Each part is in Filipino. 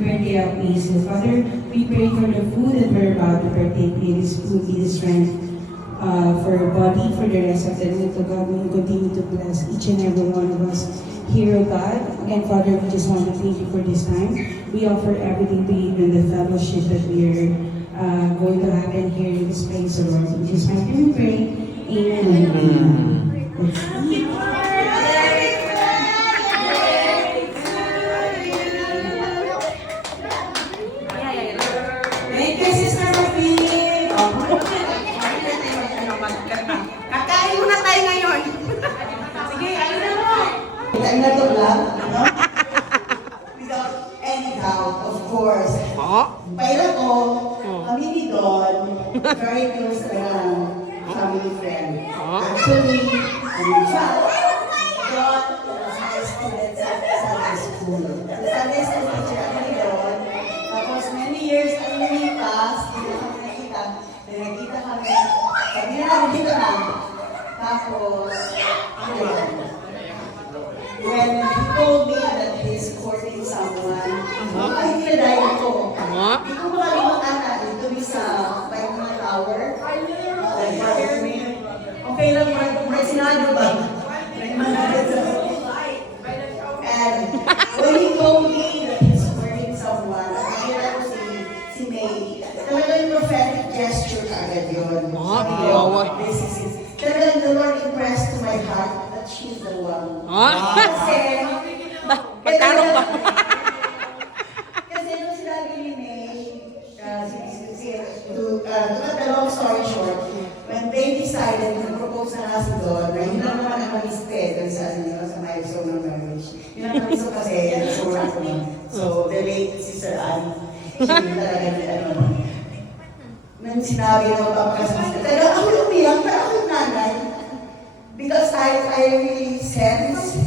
Birthday of peace. So, Father, we pray for the food that we're about to partake. May this food be the strength for our body, for the rest of the day. To God, may you continue to bless each and every one of us here, oh God. Again, Father, we just want to thank you for this time. We offer everything to you in the fellowship that we are going to happen here in this place, oh Lord. We just want to pray. Amen. Thank you, Sister Rafie. Kakain muna tayo ngayon. Sige, ano na mo? Kain na to lang, no? Without any doubt, of course. Paila ko, kami ni Don, very close family friend. Actually, siya, Don was my student sa Sunday school. Sa Sunday school teacher ako ni Don. Tapos many years ang lumipas, hindi na kami nakita. Nakita kami, sabi na namin dito na. Tapos, ano yun? When he told me that he's courting someone, ay, niladay ako. Hindi ko makalimutan na dito sa Paimon Tower. Okay lang, may sinado ba? And when he told me that he's courting someone, nakikita ko si May, talaga yung prophetic gesture agad yun. This is it. Talagang the Lord impressed to my heart that she's the one. Kasi, Pagtarong ba? kasi nung sinabi ni May, to cut the long story short, when they decided to propose na nga si Don, na yun lang naman ang maliste dun sa milestone ng marriage. Yun ang malisto kasi, so the late Sister Anne, she talaga nung sinabi na magpapakasal, talaga ako yung bilang, pero ako yung nanay. Because I really sense,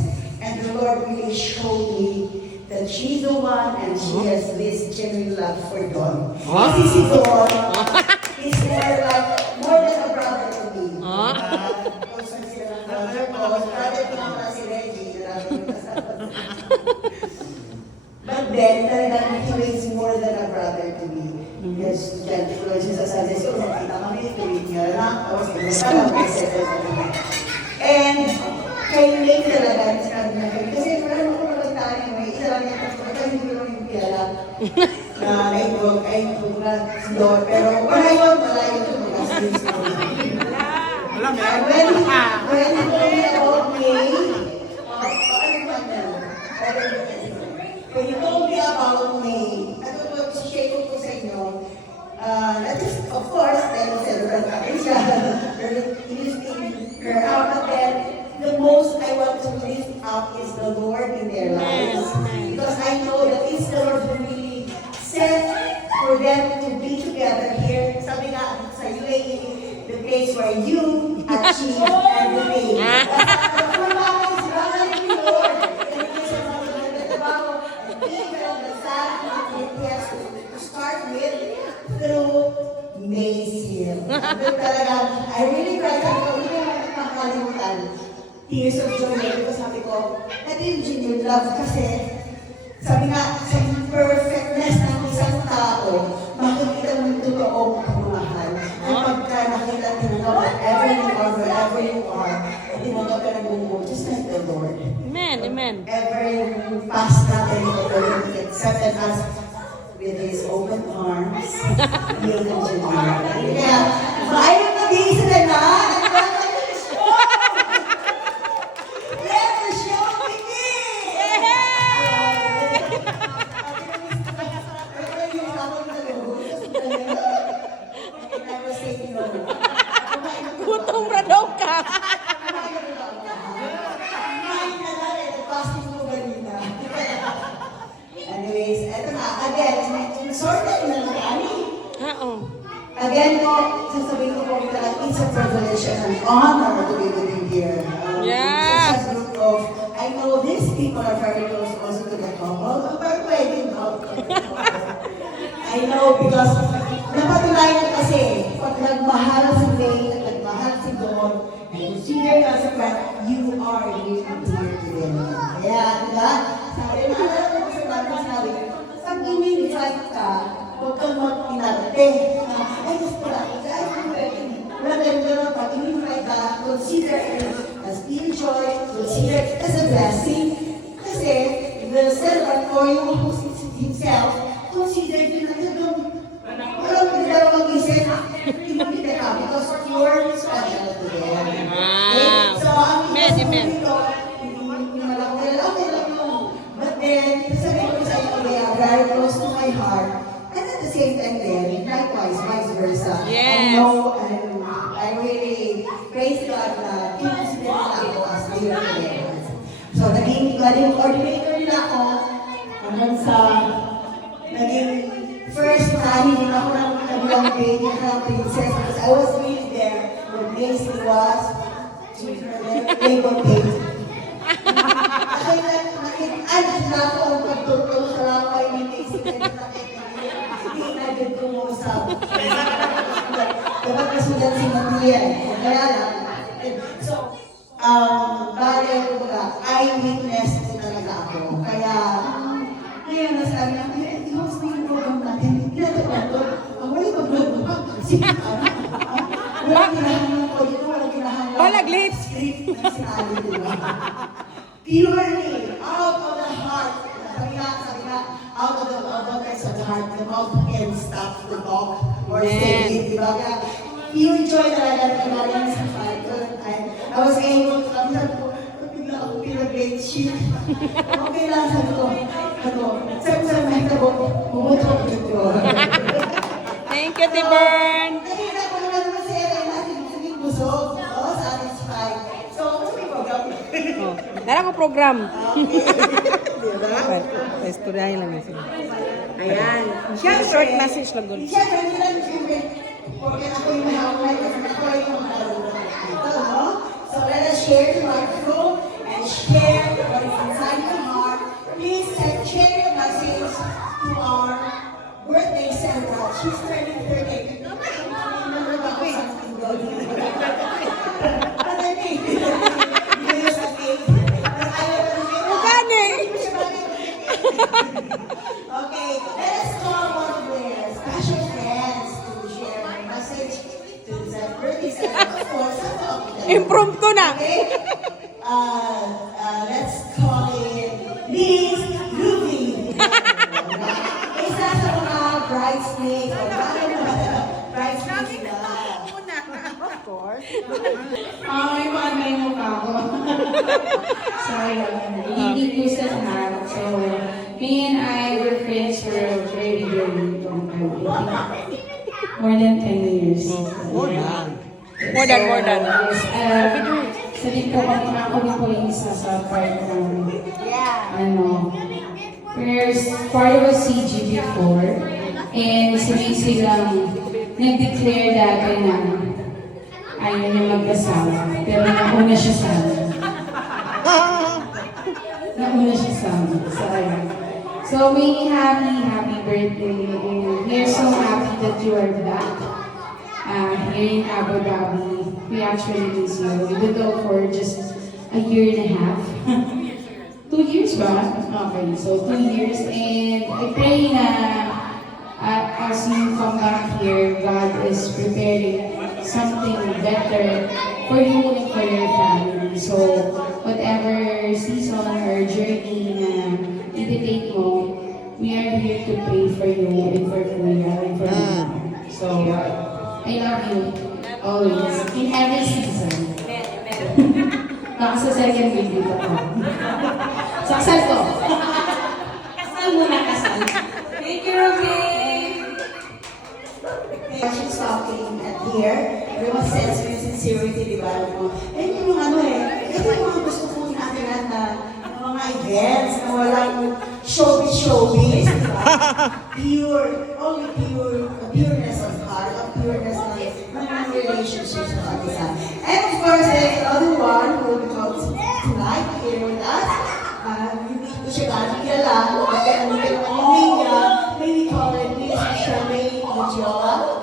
and the Lord really showed me that she's the one and she has this genuine love for Don. Kasi si Don is more than a brother to me. Close na sila ng brother ko. Brother ko naman si Reggie. But then, talagang he is more than a brother to me. Yes, dyan, tulad siya sa Sunday School, nakita kami, tuwid niya lang, tapos and kay May talaga, sinabi na kami, kasi wala mo kung magtahan yung May, isa lang yung kasi hindi ko lang yung kilala na naibog, ay na si Lord, pero wala yun mag-asins ko. And when he told me about May, ano man yan? When he told me about May, ano po, share ko sa inyo, not just, of course, dahil celebrate natin siya, her out, but then the most I want to lift up is the Lord in their lives. Because I know that it's the Lord who really sent for them to be together here. Sabi nga sa UAE, the place where you achieve and remain. Amazing. I really cried. Sabi ko, hindi naman makakalimutan. Tears of joy. Because sabi ko, ito yung genuine love kasi sabi nga, sa perfectness ng isang tao, makikita mo yung totoong pagmamahal. At pagka nakita tinanong, wherever you are, tinanong ka ng buong just like the Lord. Amen, amen. Ever yung past natin, the Lord accepted us with His open arms, healed and genuine. Kaya, ayaw na di sila na, let the show begin! Gutom na daw ka. Anyways, eto na, again, sorted na kami. Oo. Again po, sasabihin ko po talaga, it's a privilege and an honor to be with you here. Yes. It's a group of, I know these people are very close also to the couple, but pwede not. I know because napatunayan kasi, pag nagmahal si May at nagmahal si Don, and you see their as a friend, you are really dear to them. Kaya, diba? Sabi na, fight ka, huwag kang mag-inarte. Ay, gusto lang, wala ganun pag in-fight ka, consider it as enjoy, consider it as a blessing. Kasi, the servant or yung host himself, consider din na ito. Walang pinagdaro mag-isip, hindi ka because you're special to them. Okay? So, ang Amen. dito, yung malaki lang yung, but then, sabihin ko sa inyo, they are very close to my heart. And at the same time then, likewise, vice versa. Yes. I know, and I really praise God na pinag-consider nila ako as their parents. So, naging coordinator nila ako hanggang sa naging first na hindi na ako ng kabilang day ng princess because I was really there when Macy was labor date. Nakit-add na ako ang pagtutulong sa lakay ni Macy hindi na din tumusap. Dapat kasulat si Maria. Kaya lang. So, bale, eyewitness ko talaga ako. Kaya, ngayon nasabi na, i-host mo yung program natin. Ginagawa ko, ang wala pag-vlog kasi walang kinahanglan ko dito, walang kinahanglan. Balaglit. Script na sinali, diba? Purely, out of the heart. Sabi nga, out of the abundance of the heart, the mouth can stop the talk or say it, diba? Kaya, pure joy talaga na kinarin sa fight. I was able to, sabi ko, bigla ako pinag-great shit. Okay lang, sabi ko, sabi ko, mahita ko, bumuto ko dito. Thank you, Tibern. Nakita ko naman masaya kayo natin magiging busog, satisfied. So, may program. Oh, dala ko program. Diba? Istoryahin lang yan sila. Ayan. Short message lang doon. Siyempre, hindi lang siyempre, porque ako yung mahawal, kasi ako yung mahawal dito, no? So, let us share the microphone and share what is inside your heart. Please share your message to our birthday celebrant. She's turning 30. Remember ba ako sa Okay, let us call one of their special friends to share my message to the birthday celebrant. Of course, Improve ko na. okay? Let's call it Liz Ruby. Isa sa mga bridesmaids o bridesmaids na. Of course. May mga may mukha ko. So, hindi ko sa lahat. So, me and I were friends for a very, very long time. I think more than 10 years. More than. Yes. Sabi ko kami ako din po yung isa sa part ng first part of a CG before and si Macy lang nag-declare dati na ayaw niya mag-asawa pero nauna siya sa amin. Nauna siya sa amin. So, ayun. So, may happy birthday and we are so happy that you are back. Here in Abu Dhabi, we actually miss you. We were there for just a year and a half. 2 years ba? Okay, so 2 years. And I pray na as you come back here, God is preparing something better for you and for your family. So whatever season or journey na i-take mo, we are here to pray for you and for Kuya and for you. So, I love you always, in every season. Baka sa second baby ko pa. Saksal ko. Kasal muna, kasal. Thank you, Ruby. She's talking at here. Everyone says with sincerity, di ba? Eh, yung ito yung mga gusto po natin lahat na mga events na walang showbiz, di ba? Only pureness of heart, of pureness ng relationships ng isa. And of course, there's another one who will come tonight here with us. Hindi ko siya galing kilala. Kasi ano yung name niya, maybe call it Miss Charmaine Ochoa.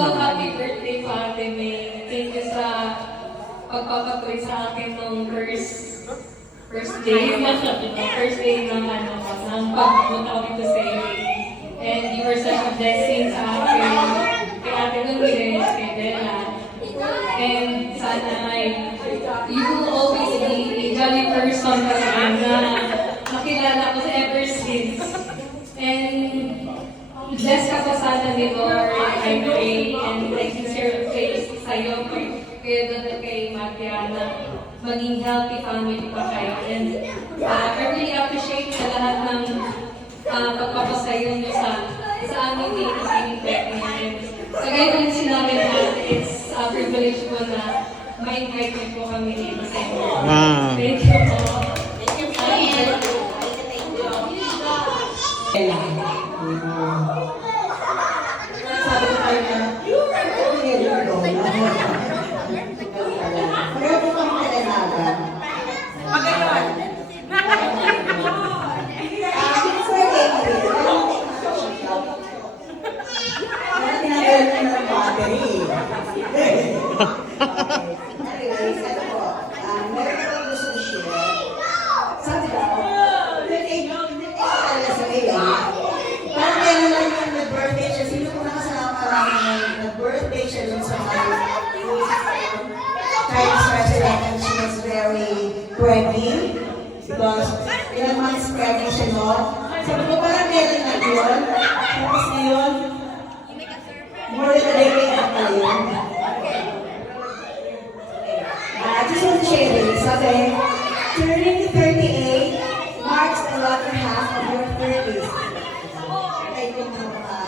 happy birthday pa Ate May. Thank you sa pagpapatuloy sa akin nung first day ng pagpunta ko dito sa LA. And you were such a blessing sa akin, kay Ate Lourdes, kay Bella. And sana ay you will always be a jolly person kasi na nakilala ko ever since. And bless ka pa sana ni Lord, I pray, and I sincere praise sa'yo, kaya doon kay Mariana, maging healthy family pa kayo. And I really appreciate sa lahat ng pagpapasayo niyo sa aming dating pregnant. Sa gaya ng sinabi natin, it's a privilege po na ma-invite niyo po kami dito sa inyo. Wow. Thank you po. Thank you, friend. Sabi ko kayo na, pareho po kami kalanagan. Magayon. Tinagalan ko ng battery. Anyways, ito po. Meron ko gusto i-share. Sabi daw, 38 talaga sa ngayon. Parang meron lang yung nag-birthday siya. Sino ko nakasama parang nag-birthday siya dun sa mga times president, and she was very pregnant because ilang months pregnant siya noon. Sabi ko parang meron na yun. Tapos ngayon, more than a decade na pala yun. I just want to share this. Sabi, turning to 38 marks the latter half of your 30s. Ay, kung ano ba?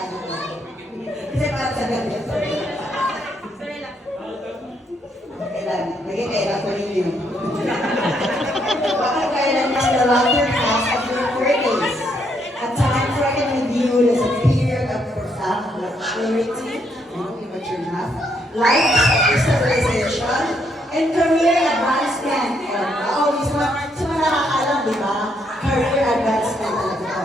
Kasi parang sa ganda. Kailan? Naging kailan ko rin yun. Bakit kailan is the latter half of your 30s? A time frequently viewed as a period of profound maturity, immature enough, life stabilization, and career advancement. Sa mga nakakalam, di ba? Career advancement talaga ito.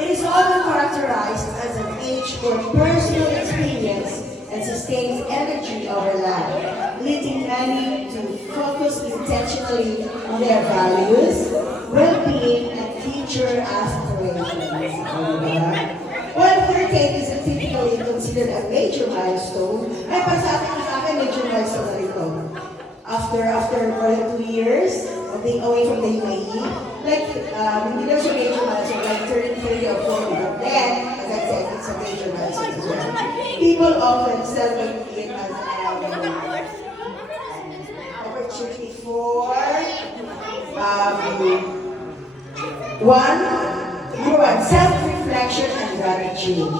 It is often characterized as an age for personal experience and sustains energy over life, leading many to focus intentionally on their values, well-being, and future aspirations. While 38 is typically considered a major milestone, ay sa akin major milestone na ito. After more than 2 years of being away from the UAE, like, hindi daw siya major milestone, like 30 or 40, but then, as I said, it's a major milestone as well. People often celebrate it as an opportunity for self-reflection and gratitude.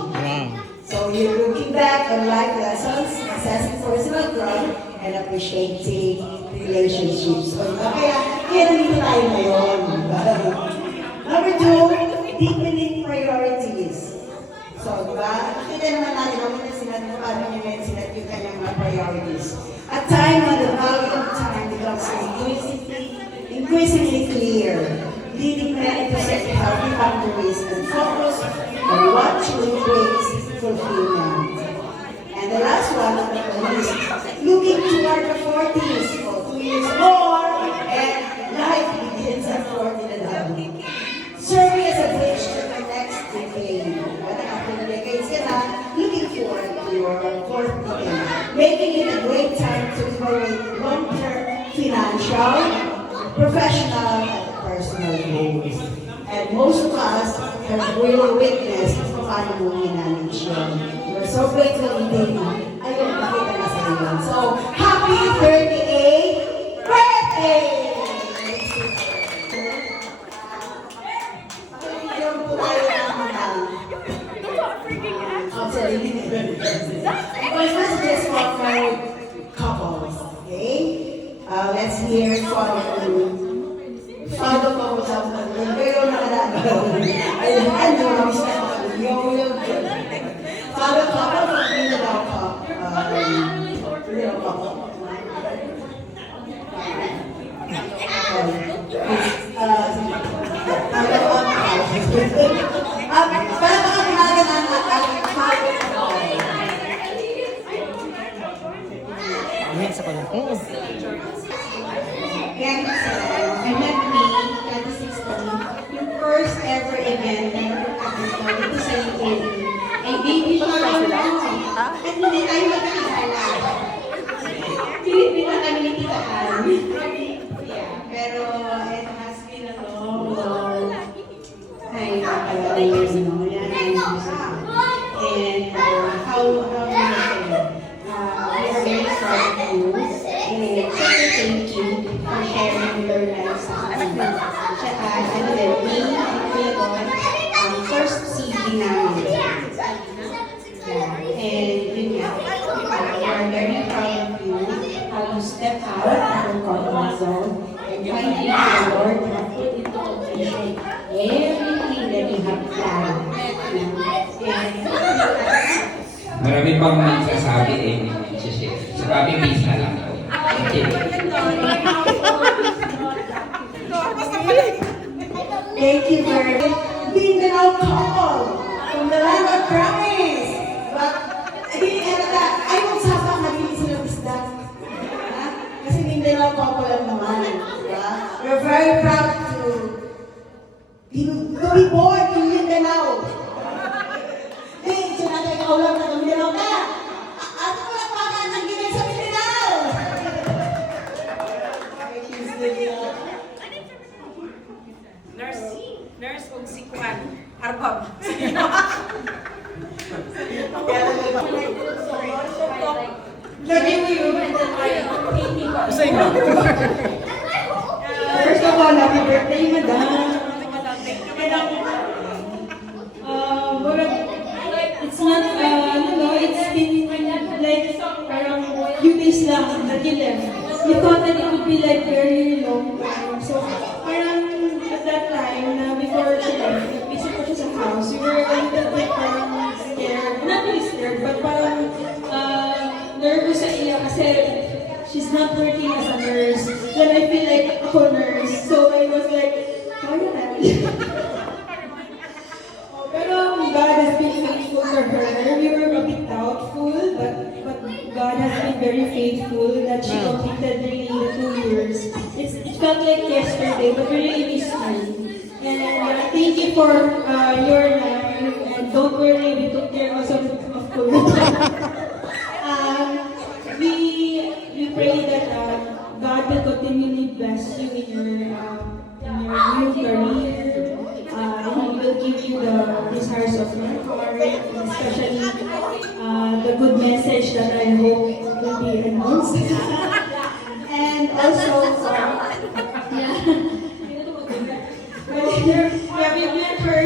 So you're looking back on life lessons, assessing personal growth, and appreciating relationships. So, kaya nandito tayo ngayon. Number 2, deepening priorities. So, di ba? Kita naman natin, paano niya ngayon sinat yung kanyang mga priorities. A time when the value of time becomes increasingly clear, leading many to set healthy boundaries and focus on what truly brings fulfillment. And the last one of the list, looking toward the 40s for 2 years more, and life begins at 40 and above. Serving as a bridge to the next decade. When after the decades, looking forward to your fourth decade, making it a great time to evaluate long-term financial, professional, and personal goals. And most of us have really witnessed paano mo minanage yun. We're so grateful indeed. Ayun, nakita na sa inyo. So, happy 38th birthday! Pakinggan po tayo ng mga Well, let's just walk married couples, okay? Let's hear from Father Couples of the Pero nakalaga. Ayun, ano, yung Father Couples of the Little Couple. sa ko na. Oo. Yan I met me, 2016, yung first ever event na nakakita dito sa UAE. Ay, baby pa lang ako. At hindi tayo magkakala. Pilipina kami ni Tita Ann. Yeah, pero it has been a long time na years, no? Yan, and how we are very proud of you. And thank you for sharing your life sa akin. Tsaka, ano din, me and Kuya Don, first CD namin. Yeah. And yun nga, we are very proud of you, how you step out of your comfort zone and finding the Lord to put into completion everything that you have planned. And Marami pang magsasabi eh, share. Sabi miss na lang po. Thank you. thank you for being the now call from the land of promise. But, hindi ay magsasama na hindi silang isda. Ha? Kasi Mindanao couple lang naman. Diba? We're very proud to be born in Mindanao. Hey, sinatay ka ulam na Mindanao ka. At wala pa ka nang ginin sa Mindanao. Nurse kung si Kwan. Arbab. Lagi mo yun. First of all, happy birthday, madam. It's not, it's been like parang few days lang that you left. You thought that it would be like very long time. So parang at that time, before she left, visit ko siya sa house, we were a little bit parang scared. Not really scared, but parang nervous sa iya kasi she's not working as a nurse. Then I feel like ako nurse. So I was like, kaya natin. Pero God has been faithful for her. We were a bit doubtful, but God has been very faithful that she completed really the 2 years. It felt like yesterday, but we really missed her. And thank you for your life. And don't worry, we took care also of food. We pray that God will continually bless you in your new career. He will give you the desires of your heart, especially the good message that I hope will be announced. And also, we met her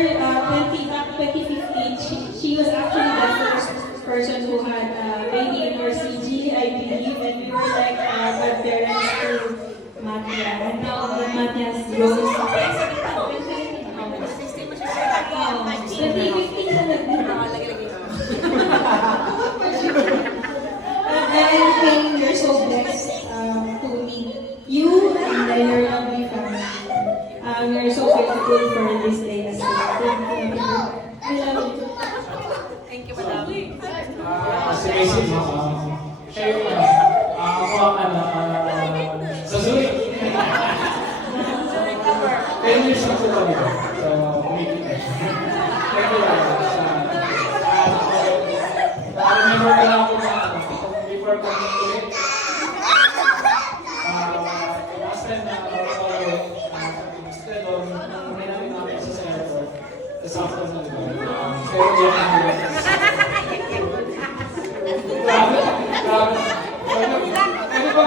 2015. She was actually the first person who had a baby in her CG, I believe, and we were like godparents to Matya. And now Matya has grown. 2015 and you're so blessed to meet you and your lovely family. We're so grateful for this day as well. Thank you. I love you. Thank you, madam. Si Mason, siya yung ako ang sa Zurich. 10 years na po kami. So, umitin na siya. Thank you very much. Remember ko lang ako na before ko ulit. Last time na ako instead of nung namin namin sa airport, sa after na ito. Pero yun ang grabe. Ano ba,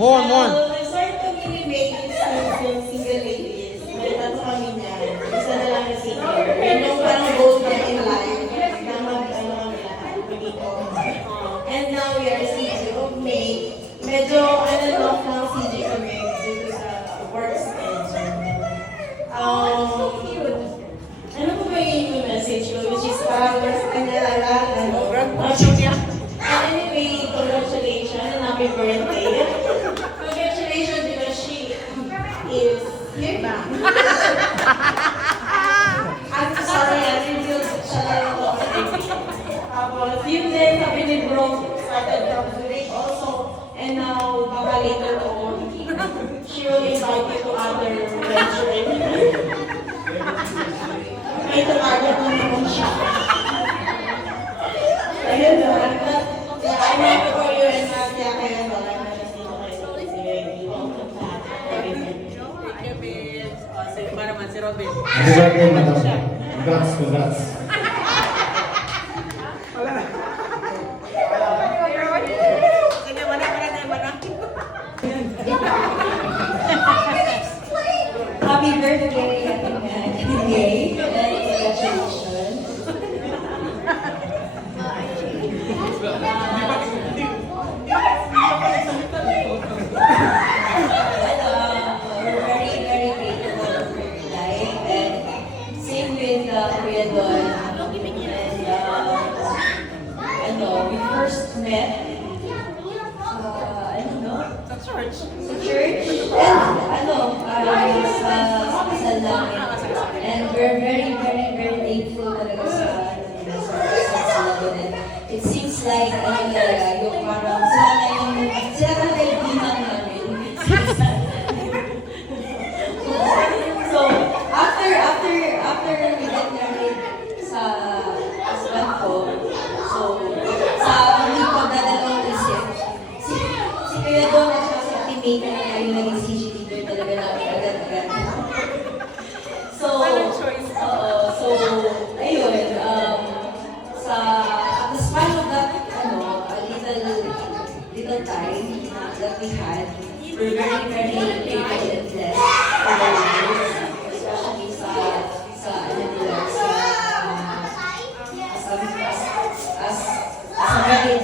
More. I'm sorry to really make this yung single ladies. May tatlo kami niya. Isa na lang na single. And yung parang goal niya in life. Na mag-ano kami lahat. Mag-ikaw. And now we are CG of May. Medyo lock ng CG kami dito sa work schedule. Ano po ba yung message ko? Which is parang kanya lang. Anyway, congratulations and happy birthday. Congratulations because she is here now. I'm sorry, I didn't feel siya lang ako. Tapos, yun din, sabi ni Bro, started from today also. And now, baka later on, she will invite you to other ventures. May tumagal mo naman siya. Ayun na. I'm happy for you and kaya kaya wala na siya dito kayo. Sige, welcome sa Happy birthday, madam. Congrats. Happy birthday, Yay, and congratulations. We're very, very grateful for your life, and same with Kuya Don. And we first met sa church. And sa kasal namin. And we're very, very, very thankful talaga sa kasal namin. It seems like yung parang sila na kaibigan namin. So, after we get married sa husband ko, so, sa aming pagdadalawang isip, si Kuya Don at saka si teammate na yung naging CG leader talaga namin agad-agad. So, ayun, at the span of that, little time that we had, we're very, very grateful and blessed for our lives, especially sa married,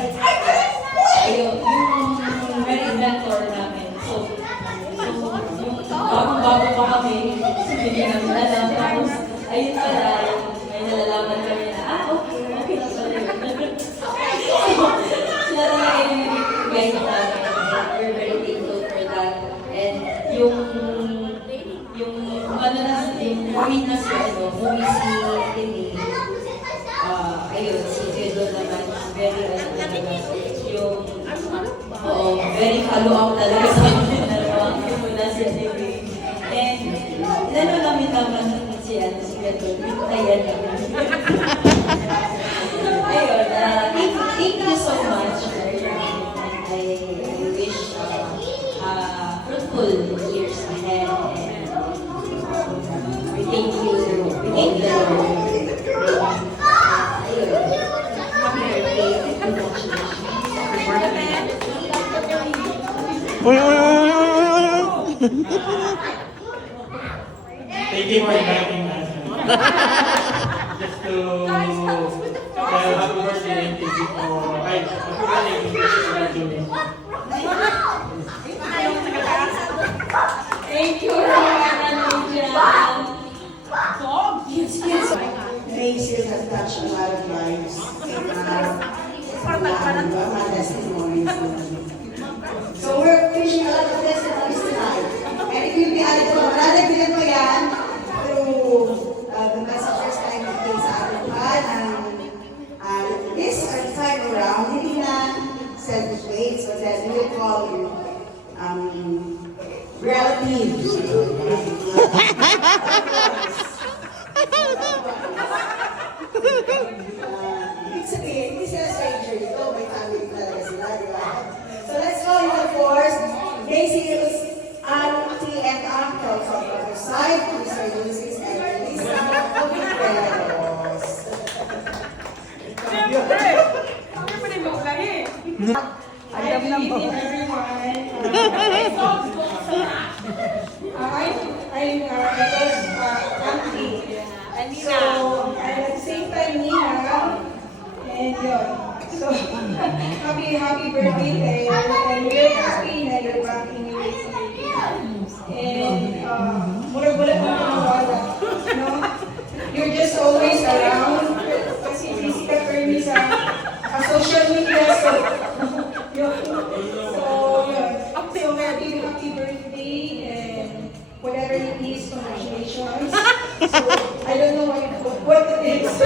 ayun, yung married mentor namin. So, yung bago pa kami, hindi namin alam. Tapos, ayun pala, may nalalaman kami na, okay na pala yun. Sila talaga yung guide namin. We're very thankful for that. And yung movie na si Timmy, ayun, si Pedro naman, very follow up talaga sa akin na si Timmy. And, namin naman si Pedro, pinutayan namin. Ayun, thank you so much for your commitment. I wish fruitful years ahead. And we thank you. We thank the Lord. Ayun. Happy birthday. Congratulations. Thank you for inviting us. Just to tell happy birthday and thank you for Thank you, Roman. Macy's has touched a lot of lives. Mga testimonies. So we're finishing a lot of testimonies tonight. And it will be added to maranabilan mo yan through the messages na ibigay sa ating pan. And this time around, hindi na self-made, so that we will call you relatives. Ibig sabihin, hindi sila stranger dito, may family talaga sila, di ba? So let's call you the first, Macy's auntie and uncle from the other side, Mr. Ulysses and Elisa Obiqueros. Alam na mo. Everyone. Auntie. So, at the same time, Nina. And yun. So, happy birthday tayo. And we're happy na you're back in USA. And, murag-bulat na nawala. No? You're just always around. Kasi busy ka Fernie sa social media. So, yun. So, happy birthday. And whatever it is, congratulations. So, I don't know what it is. So,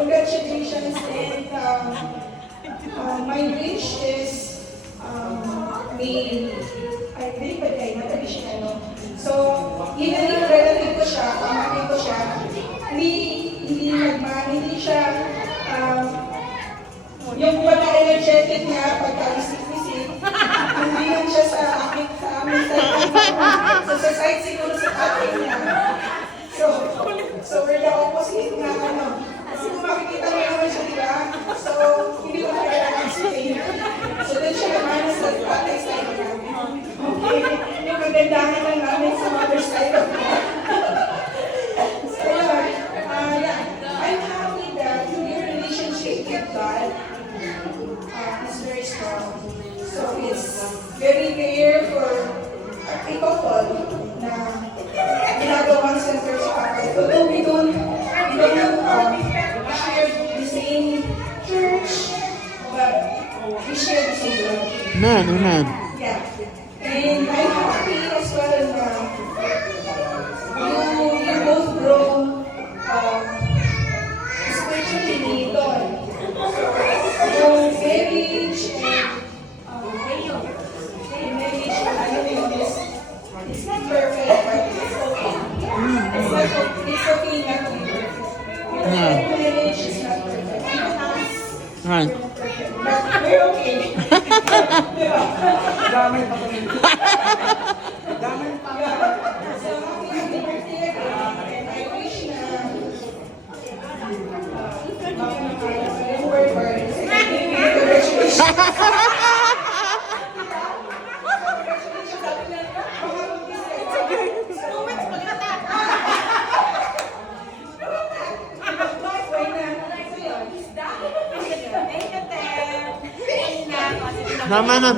congratulations. And my wish is I believe that I matabi siya, ano. So, yun ang relative ko siya, pamangkin ko siya. Hindi siya, yung pagka-energetic niya, pagka-isip-isip, hindi lang siya sa amin sa society siguro sa atin niya. So we're the opposite na ano. Kasi kung makikita mo naman siya, diba? So, hindi ko talaga explain. So, doon siya naman sa tatay side niya. Okay? Yung kagandahan lang namin sa mother side of niya. So, yeah. I'm happy that your relationship with God is very strong. So, it's very rare for a couple na ginagawang center sa couple. Although we don't share the same church, but we share the same love. Amen. Yeah. And I'm happy as well na you both grow spiritually ni Lord. Yung marriage and marriage, I know it's not perfect, but it's okay. It's okay not to be perfect. Because marriage is not perfect. Even us, Right. but we're okay. Diba? So, happy birthday again. And I wish na congratulations.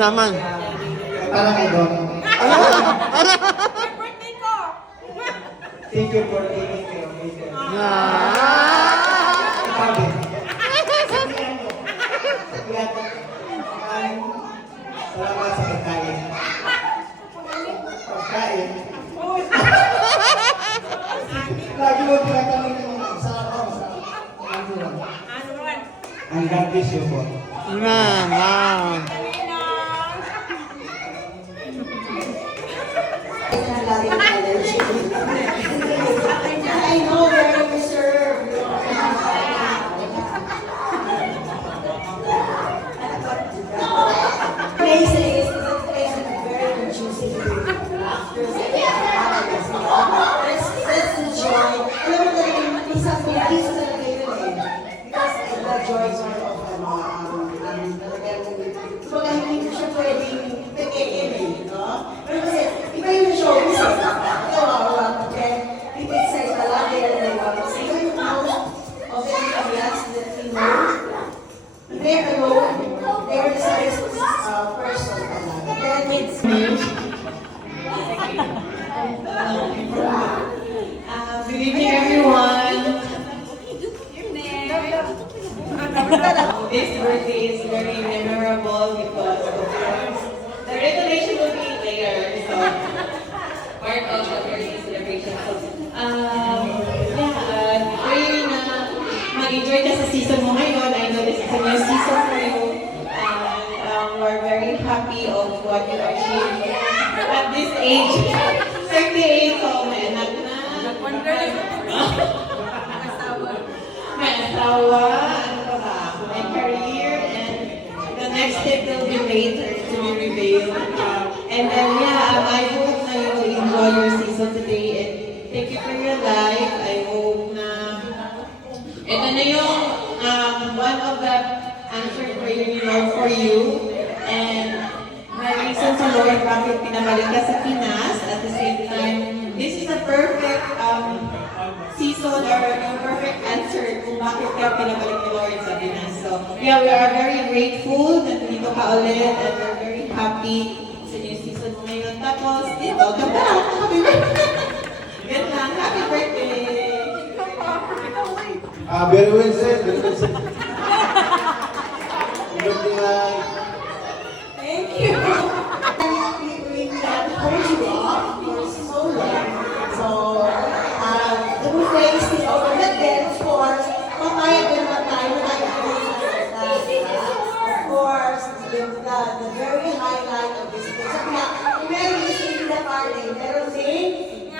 Daman. Para kay Don. Birthday ko! Thank you for taking care of me. Sabi. Salamat sa pagkain. Pagkain. Lagi mo tinatanong yung sarap sa ang God bless you po. Amen. Wow. I know you're reserved. Amazing is very confusing. Let's enjoy. Alam mo talaga, isa talaga yun eh. Because the joys are of talagang hindi ko siya pwedeng pekein eh, no? Pero kasi, iba yung showbiz eh. Okay? People say talaga yun eh. Kasi iba yung most of the areas that we know. They're alone. They're the size person talaga. That means Good evening, everyone. This birthday is very memorable because of the regulation will be later, so part of the birthday celebration. So, praying na mag-enjoy ka sa season mo ngayon. I know this is a new season for you. And we're very happy of what you achieved at this age. 38, so may anak na. May asawa, ano pa ba? May career, and the next step will be later to be revealed. And then, I hope na you will enjoy your season today, and thank you for your life. I hope na ito na yung one of the answered prayer ni Lord for you, and my reason sa Lord Lord, bakit pinabalik ka sa Pinas. At the same time, this is a perfect season or a perfect answer kung bakit ka pinabalik ni Lord sa Pinas. So, yeah, we are very grateful na dito ka ulit and we're very happy sa new season mo ngayon. Tapos, dito, ganda! Happy birthday! Yan lang, happy birthday! Very well said, very well said. Birthday lang. Thank you! We have heard you off for so long. So, the buffet is still over. But then, of course, papayag din naman tayo na of course, the very highlight of this day. So, meron yung Singida party, meron din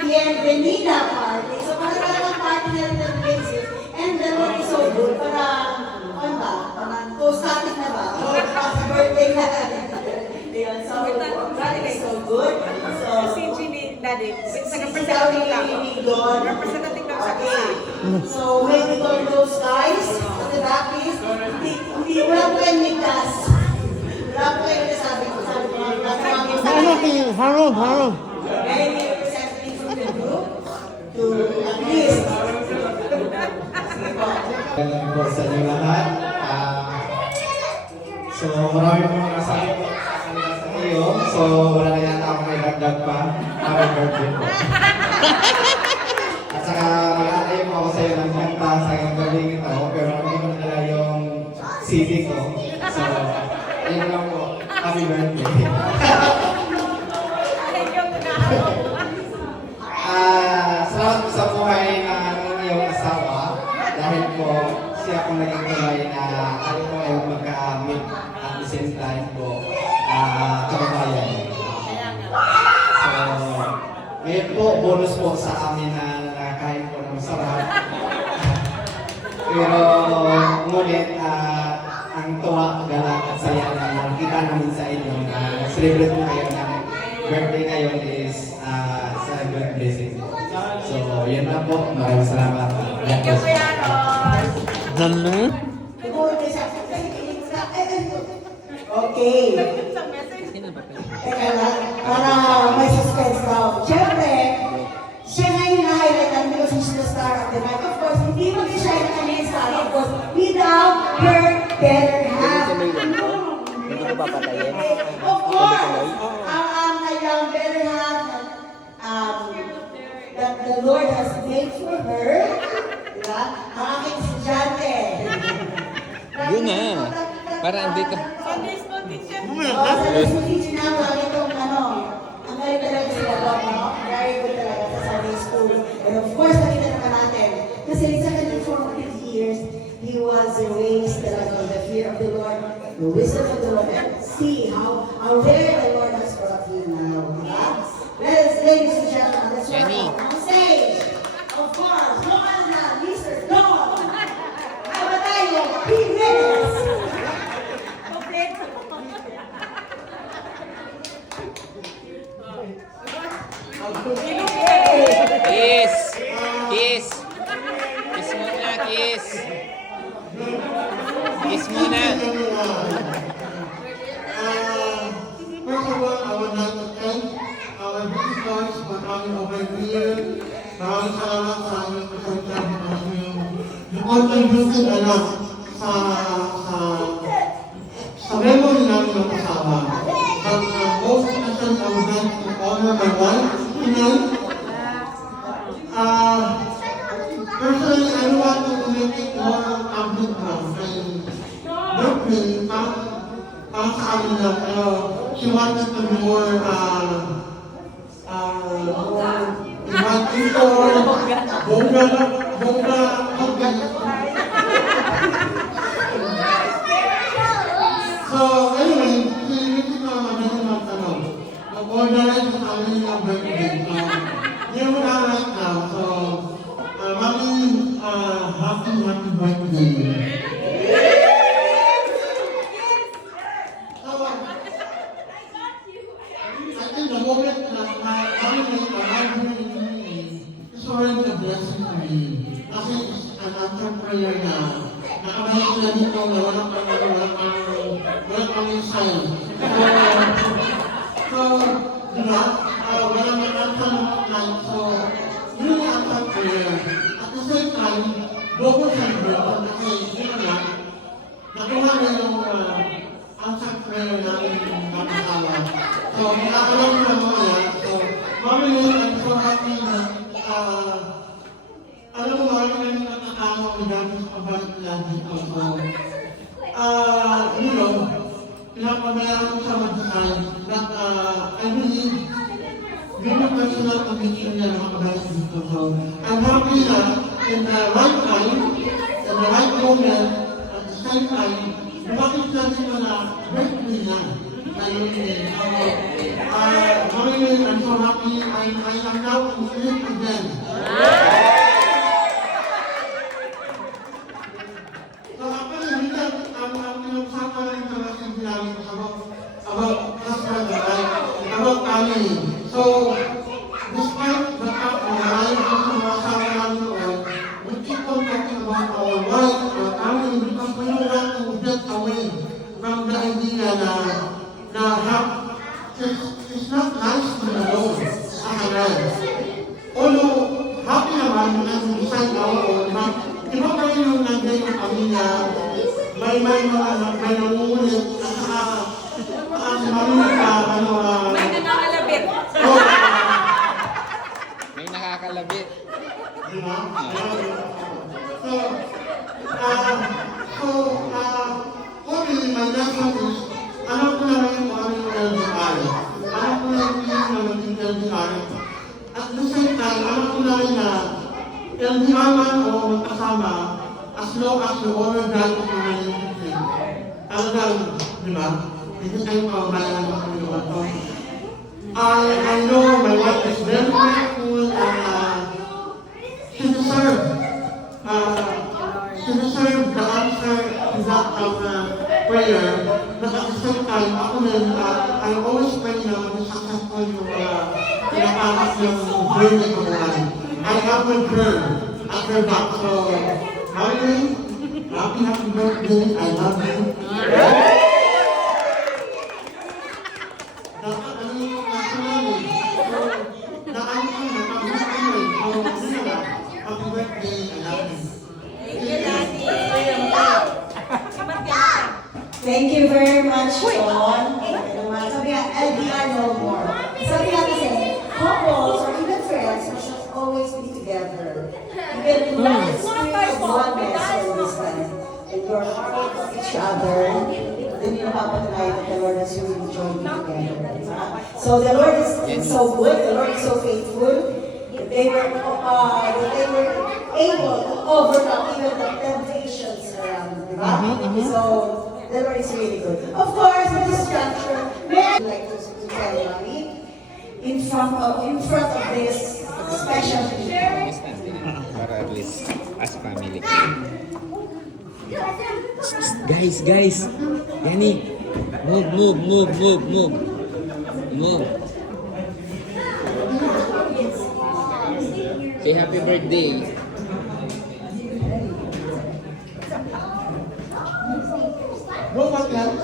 Bienvenida party. So, parang party na rin ng places. And the mood is so good. Parang, ano ba? Parang post-static na ba? O, happy birthday na. Ayan, so, party is so good. So, okay. So, when we call those guys, the Rockies, wala po kayong ligtas. Wala po kayong nasabi ko. Harong. Any representative from the group to at least. Welcome po sa inyo lahat. So, marami po mga nasabi po sa iyo. So, wala na yata ako may dagdag pa. Happy birthday po. At saka, mag-aatayo po ako sa iyo ng kanta sa iyong gabing ito. Pero hindi ko nila yung CD ko. So, ayun lang po. Happy birthday. Salamat po sa buhay ng iyong asawa dahil po siya po naging tulay na kami po ay magka-meet at the same time po kababayan. So, ngayon po, bonus po sa amin na nakakain po ng masarap. Pero ngunit ang tuwa, galak at saya na nakita namin sa inyo na celebrate po kayo ng birthday ngayon is celebrate blessing. So, yun lang po. Maraming salamat. Thank you, Kuya Ron. Dali. Okay. Teka lang, para may suspense daw. Siyempre, siya ngayon na-highlight ang because she's the star of the night. Of course, hindi mo din siya yung kanyang star. Of course, without her better half. Hindi ko papatayin. Of course, ang kanyang better half that the Lord has made for her. Diba? Ang aking estudyante. Yun na. Para hindi ka... Sunday school teacher na lang itong ang galing talaga sila doon, no? Very good talaga sa Sunday school. And of course, nakita naman natin, kasi sa kanyang formative years, he was raised talaga in the fear of the Lord, the wisdom of the Lord, and see how where the Lord has brought him now. Diba? Ladies and gentlemen, let's welcome on stage, of course, no one than Mr. Don Abatayo Jimenez. Kiss! Kiss! Kiss muna, kiss! Kiss muna! First of all, I would like to thank our visitors for coming over here. Maraming salamat sa aming presensya ng yung contribution sa memory namin ng kasama. But most especially, I would like to honor my wife tonight. Personally, I don't want to make it more ambiguous and birthday para sa kanila, pero she wanted to be more bongga. So, anyway, hindi ko naman magtanong. Mag-organize sa amin ng birthday. Here we are right now. So, Mommy, happy birthday. So, I think the moment that my family arrived here in Germany is already a blessing for me. Kasi it's an answered prayer na nakabalik sila dito na walang sign. So, So, nakakalang na mga yan. So, Mami Lou, I'm so happy na, alam mo, Mami, na nakakama ko dati sa kabalik lagi ko. So, you know, pinapabayaan ko sa Madasal that I believe very personal conviction niya na makabalik dito. So, I'm happy na in the right time, in the right moment, at the same time, bakit natin na birthday niya. Mami, I'm so happy. I am now complete again. So, actually, minsan, ang pinag-usapan rin sa ating sinabi about husband and wife, about family. So, despite the fact na marami ko sa mga asawa namin noon, we keep on talking about our wife, our family, because we don't want to get away from the idea na it's not nice to be alone as a man. Although, happy naman as we decide our own, but iba pa rin yung nandiyan yung pamilya, may nangungulit, at saka, May nakakalabit. May nakakalabit. Diba? For me, my lesson is, alam ko na rin kung ano yung LDR. Alam ko na rin yung naging LDR. At the same time, alam ko na rin na LDR man o magkasama, as long as you honor God of your relationship. Talagang, di ba? Hindi kayo kababayan ng Panginoon. I know my wife is very grateful and she deserves the answer to that prayer. But at the same time, ako rin, I always pray na maging successful yung pinapangat ng journey ko naman. I have with her at her back. So, Mary, happy birthday. I love you. Happy birthday. I love you. Thank you very much, Sean. Sabi nga, LDR no more. Sabi nga kasi, couples or even friends must always be together. Even not experience oneness or distance. And you're part of each other. Then you have a night that the Lord has really joined you together. So the Lord is so good. The Lord is so faithful. They were able to overcome even the temptations around. So the Lord is really good. Of course, with this structure, may I like to tell Mommy in front of this special Para at least as family. Guys. Yani. Move. Say happy birthday. Robot lang.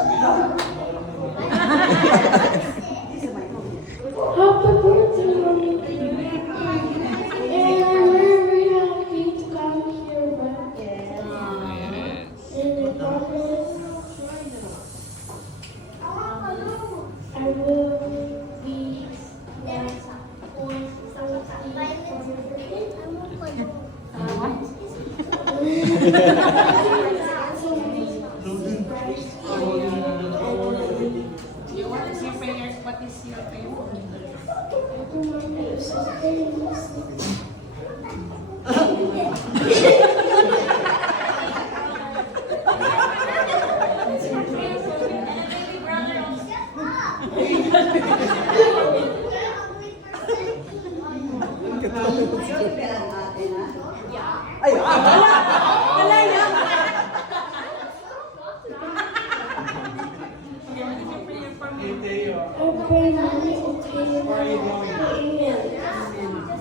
Happy birthday, Mommy. And I'm very happy to come here back. And the promise, I will be back on What is your favorite?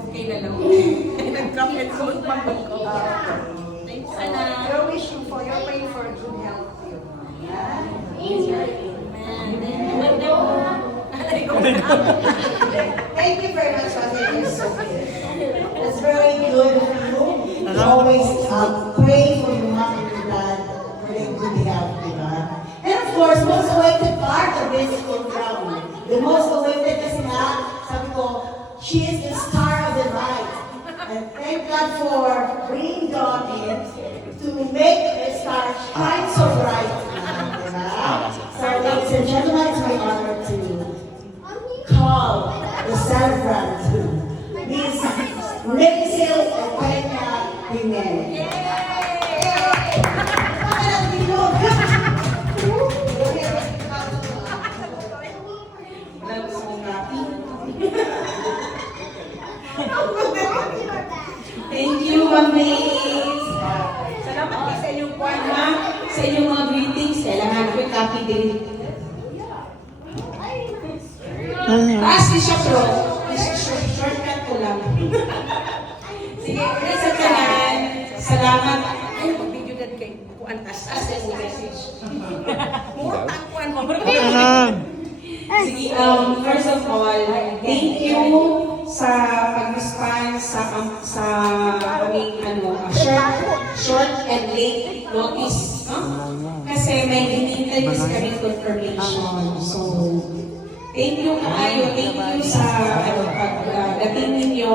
Okay na lang. Nag-drop and phone pa ko. Thanks, Ana. You're wishing for, you're praying for good health to you. Thank you very much, Father. You're so good. That's very good of you. Always pray for your mom and your dad for their good health, diba? And of course, most awaited part of this program, the most awaited She is the star of the night. And thank God for bringing Dawn in to make the star shine so bright. So, ladies and gentlemen, it's my honor to call the celebrant, Miss Rachel Peña Jimenez. Wala gusto kong copy. Thank you, Ma'am Mace. Salamat kayo sa inyong kwan, ha? Sa inyong mga greetings. Kailangan ko yung copy din. Taas din siya, bro. Shortcut ko lang. Sige, ulit sa kanan. Salamat. Ay, mag-video na kayo. Kuan, taas din yung message. Mura ang kuan mo. Sige, first of all, thank you sa pag-respond sa aming short and late notice, no? Kasi may hinintay kasi kami confirmation. So, thank you kaayo, thank you sa pagdating ninyo.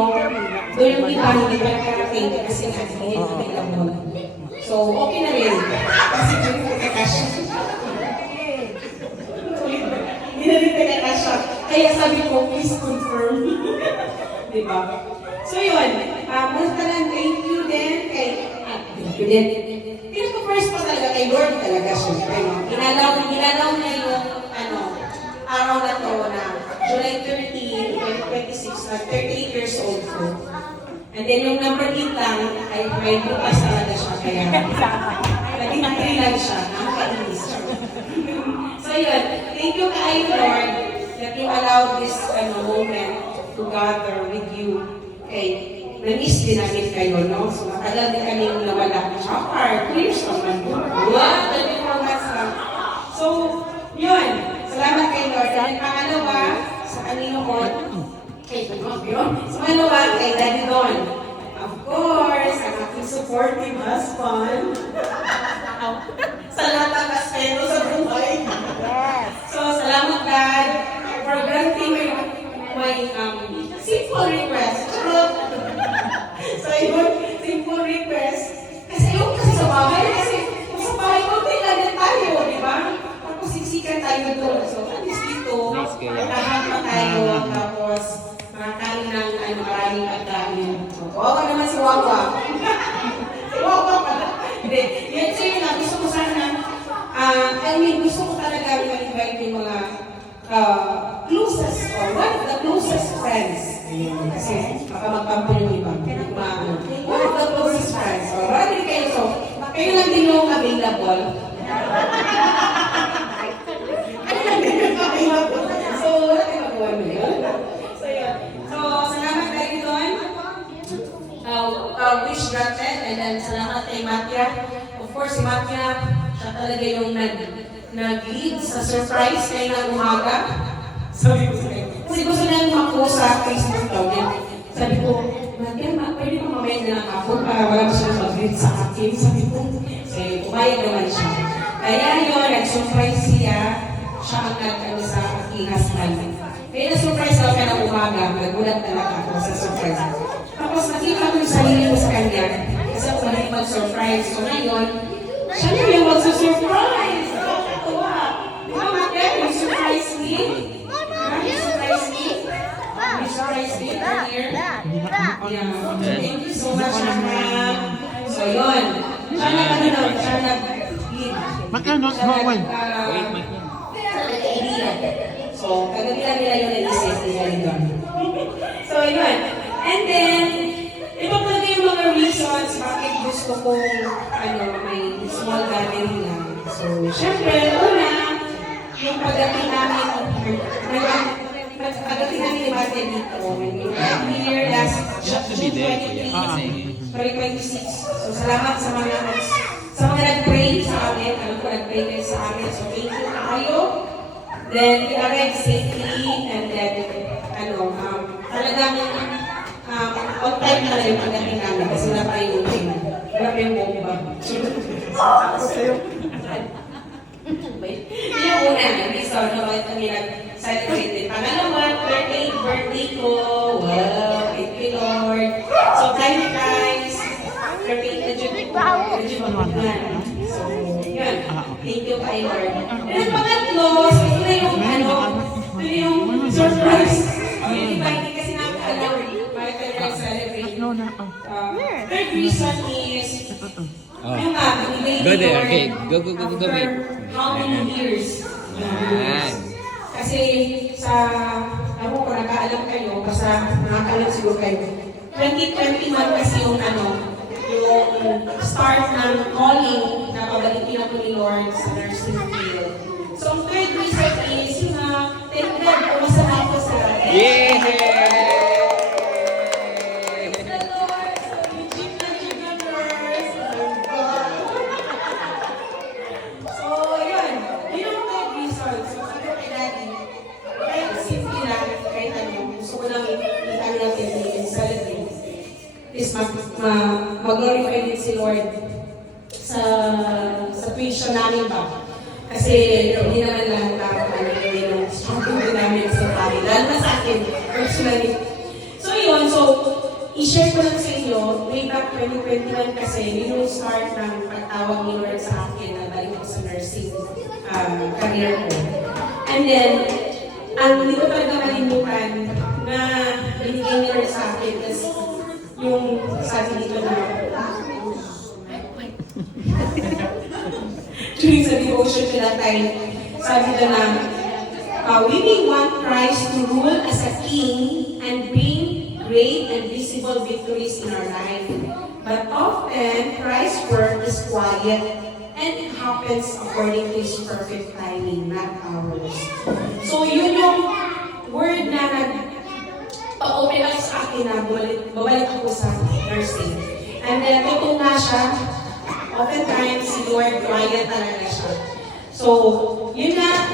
Doon yung iba, hindi pa nakarating kasi nga, hindi available. So, okay na rin. Kasi doon ko kakasya. Hindi na rin kakasya. Kaya sabi ko, please confirm. Diba? So yun, basta lang thank you din kay, First pa talaga kay Lord talaga syempre, no? Ginalaw niya yung, araw na to na July 13, 2026, na 38 years old ko. And then yung number 8 lang, ay may bukas talaga siya, kaya naging 3 lang siya, nakakainis. So yun, thank you kay Lord that you allowed this moment to gather with you. Okay, na-miss din namin kayo, no? So matagal din kami nawala. Chopper, 2 years naman. What? 24 months lang. So, yun. Salamat kay Lord. And pangalawa, sa Panginoon, sa pangalawa, kay Daddy Don. Of course, ang aking supportive husband. Sa lahat ng aspero sa buhay. So, salamat God for granting my simple request. So, yun, simple request. Kasi yung kasi sa bahay, kasi kung sa bahay ko, kailangan tayo, di ba? Tapos siksikan tayo doon. So, at least dito, matahan pa tayo, tapos makakain ng maraming pagkain. So, kawawa naman si Wawa. Si Wawa pala. Hindi, yun sa'yo na, gusto ko sana, gusto ko talaga ma-invite yung mga closest, or one of the closest friends. Kasi baka magkampo yung iba. One of the closest friends. Or marami kayo, so kayo lang din yung available. Ano lang din yung available? So, wala kayo magawa mo yun. So, yun. So, salamat kayo doon. Wish granted. And then, salamat kay Matya. Of course, si Matya, siya talaga yung nag-lead sa surprise kayo ng umaga. Sabi ko sa kayo. Kasi gusto namin makuha sa Facebook daw niya. Sabi ko, Matya, pwede mo mamaya na lang ako para wala siya mag-lead sa akin. Sabi ko, kasi umayag naman siya. Kaya yun, nag-surprise siya. Siya ang nagkano sa aking husband. Kaya na-surprise daw ka ng umaga. Nagulat talaga ako sa surprise. Tapos nakita ko yung sarili ko sa kanya. Kasi ako mahilig mag-surprise. So ngayon, siya na yung mag-surprise. Nakakatuwa. Di ba, Matya? You surprise me? You surprise me? You surprise me earlier? Yeah. Thank you so much, ma'am. So yun. Siya nag-lead. Magkano? Wait. So, kagabi lang nila yung naisip nila doon. So, yun. And then, iba pa yung mga reasons bakit gusto kong may small gathering lang. So, syempre, una, yung pagdating namin ni Mate dito, year last June 2026. So, salamat sa mga nag-pray sa amin. Alam ko, nag-pray kayo sa amin. So, thank you na kayo. Then, i-arrive safely, and then, talagang on time na rin pagdating namin kasi wala pa yung bomba. Yung una, hindi so, ito nila celebrate. Pangalawa, birthday ko, wow! kay Lord. And ang pangatlo, so ito na yung ito na yung surprise. Hindi ba, hindi kasi nakakaalam bakit ka nag-celebrate. Third reason is, yung nga, ibigay Go ni there, Lord okay. Go, after babe. how many years? Yan. Kasi sa, ako kung nakaalam kayo, basta nakakaalam siguro kayo, 2021 kasi yung yung start ng calling na pabalikin ako ni Lord sa nursing field. So, ang third reason is yung thank God, umasama ako sa Yay! the Lord, sa jeep na nurse. So, yun. Yun ang third reason. So, sabi ko kay Daddy, kahit simple lang, kahit gusto ko lang italo natin and celebrate. Please, mag-glorify din si Lord sa tuition namin ba? Kasi hindi naman lang hindi yung struggle namin sa pari. Lalo na sa akin, personally. So yun, i-share ko lang sa inyo, way back 2021 kasi, yun yung start ng pagtawag ni Lord sa akin na balik ko sa nursing career ko. And then, ang hindi ko talaga malimutan na binigay ni Lord sa akin is yung sabi dito na during sa devotion ko that time, sabi doon na we may want Christ to rule as a king and bring great and visible victories in our life. But often, Christ's work is quiet and it happens according to His perfect timing, not ours. So yun yung word na pag-open up sa akin na babalik ako sa nursing. And then, totoo nga siya, oftentimes, si Lord, quiet talaga siya. So, yun na,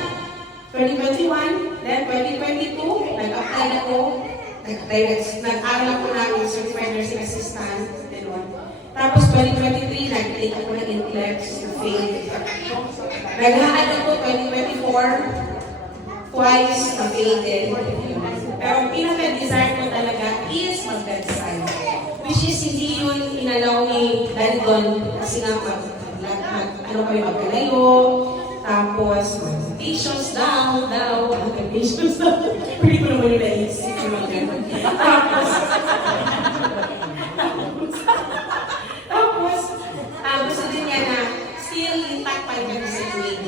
2021, then 2022, nag-apply ako, nag-aral ako ng Certified Nursing Assistant, gano'n. Tapos 2023, nag-take ako ng NCLEX, na faith. Nag-aad ako 2024, twice na faith din. Pero ang pinaka-desire ko talaga is mag-bedside. Which is hindi yun inalaw ni Daddy Don kasi nga magkalayo, tapos patience daw, patience daw. Pwede ko naman yung naisip yung mga ganun. Tapos, gusto din niya na still intact pa rin sa UAD.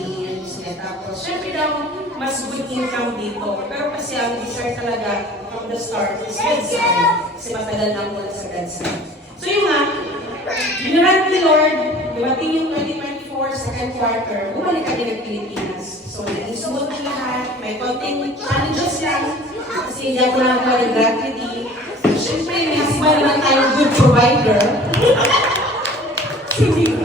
Tapos, syempre daw, mas good income dito. Pero kasi ang desire talaga from the start is bedside. Kasi matagal na mula sa bedside. So yun nga, binarad ni Lord, dumating yung 2024, second quarter, bumalik kami ng Pilipinas. So naging sumot ang lahat, may konting challenges lang, kasi hindi ako nakakuha ng gratuity. Siyempre, may husband naman tayong good provider. So yun,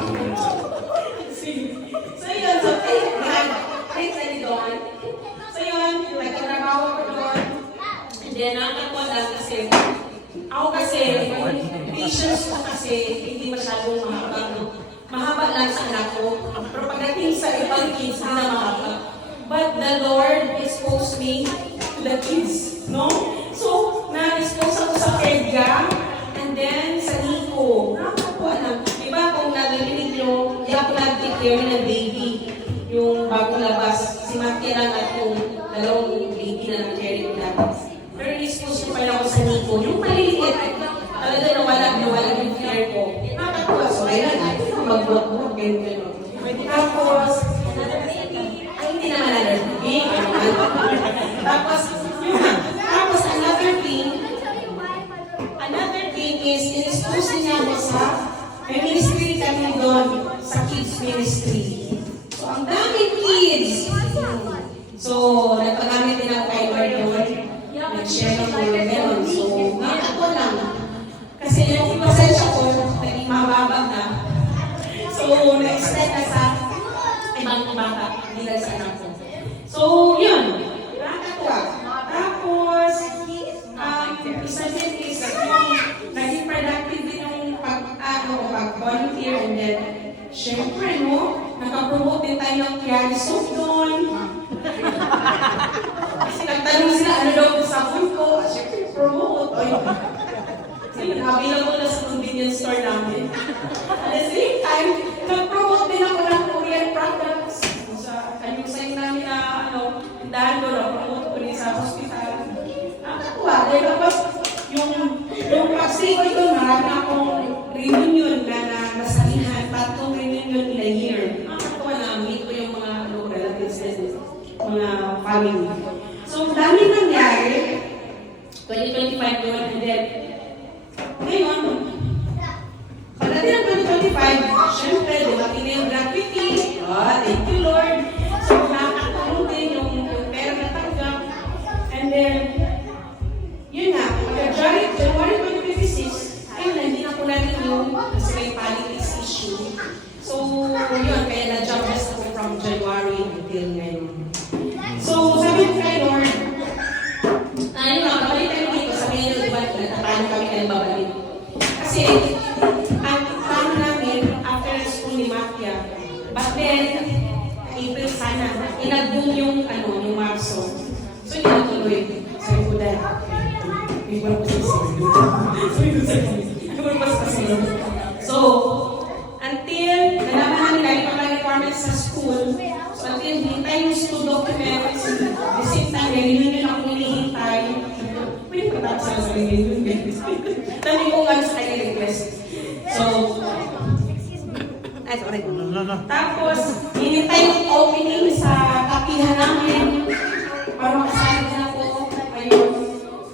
thanks na ni Don. So yun, nagkatrabaho ko doon. And then, nakakatawa lang kasi, ako kasi, patience ko kasi, hindi masyadong mahaba. Mahaba lang sa anak ko. Pero pagdating sa ibang kids, hindi na mahaba. But the Lord exposed me to the kids, no? So, na-expose ako sa Pedga, and then sa Nico. Nakakatawa lang. Diba kung narinig nyo, hindi ako nag-take care ng baby. Yung bagong labas, si Matya lang at yung dalawang baby na nag-carry ko natin. Pero in-expose ko pa lang ako sa Nico. Yung maliliit, talaga nawala yung fear ko. Nakakatawa, so ayun na, mag-block-block, gano'n. Tapos, hindi naman alertic, Tapos, tapos another thing is, in-expose niya ako sa, may ministry kami doon, sa kids ministry. So, ang daming kids. So, nagpagamit din ako kay Lord doon. Nag-share ako ng meron. So, nakakatawa lang. Kasi yung pasensya ko, naging mababa na. So, na-extend na sa ibang bata, hindi lang sa anak ko. So, yun. Nakakatawa. Tapos, isa din is, naging productive din yung pag-volunteer and then, syempre, no? Nakapromote din tayo ng Kiari Soup doon. Kasi nagtanong sila, ano daw sa sabon ko? Syempre, promote. So yun, available na sa convenience store namin. At the same time, nag-promote din ako ng Korean products. puntahan ko, na-promote ko rin sa hospital. Nakakatuwa. Dahil tapos, yung pag-stay ko doon, marami akong reunion na nasabihan, 3 reunion in a year. Nakakatuwa na meet ko yung mga relatives and mga family. So, dami nangyari. 2025 yun, and then, ngayon, pagdating ng 2025, syempre, dumating na yung gratuity. Thank you, Lord. So, nakakatulong din yung pera na tanggap. And then, yun nga, January 2026, ayun na, hindi na ko natin yung kasi may politics issue. So, yun, kaya na-jump just ako from January until ngayon. So, sabi ko kay Lord, ayun nga, babalik tayo dito, sabi niya diba, paano kami kayo babalik. Kasi, ang plano namin, after school ni Matia, but then, April sana, inag-boom yung Marso. So, hindi na tuloy. Sabi ko dahil, may wala ko So, until nalaman namin na yung mga requirements sa school, so until hintay yung school documents, the same time, reunion ako hinihintay. Pwede pa tapos sa reunion. Dami ko nga sa kanya request. So, ay, sorry. Tapos, hinintay yung opening sa kapihan namin para makasali na po. Ayun.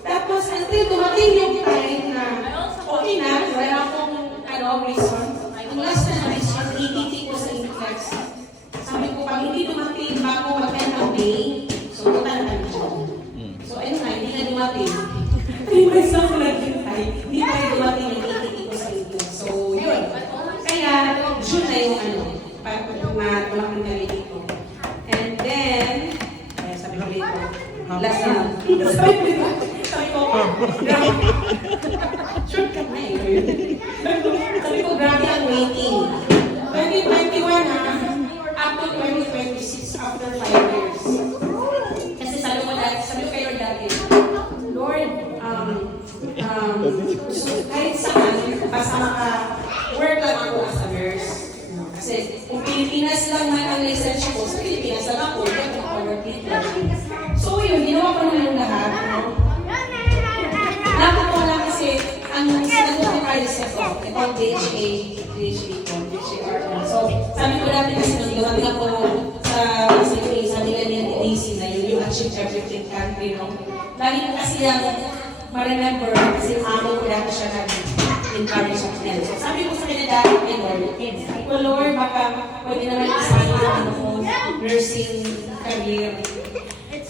Tapos, until dumating yung time na okay na, wala akong reason. Yung last na reason, EDT ko sa Inflex. Sabi ko, pag hindi dumating, bago mag-end ng day, so punta na kami dyan. So, ayun na, hindi na dumating. 3 months na ako naghintay. Hindi pa rin dumating yung EDT ko sa Inflex. So, yun. Kaya, June na yung na tumaking kami dito. And then, sabi ko dito, last na. Sabi ko, grabe. Shortcut na eh. Sabi ko, grabe ang waiting. 2021 na, up to 2026, after 5 years. Kasi sabi ko kay Lord dati, Lord, kahit saan, basta maka-work lang ako as a nurse. Kasi kung Pilipinas lang man ang license ko, sa Pilipinas lang ako, kaya ako-work dito. So yun, ginawa ko na yung lahat. Nakakatawa lang kasi ang sinagot ni Carlos itong DHA ko. So, sabi ko natin kasi nung dumating ako sa CPA, sabi nga niya ni Daisy na yun yung achieve everything country, no? Lagi ko kasi yung ma-remember kasi amo ko dati siya nag-encourage ako niya. So, sabi ko sa kanya dati kay Lord, Lord, baka pwede naman isali yung nursing career.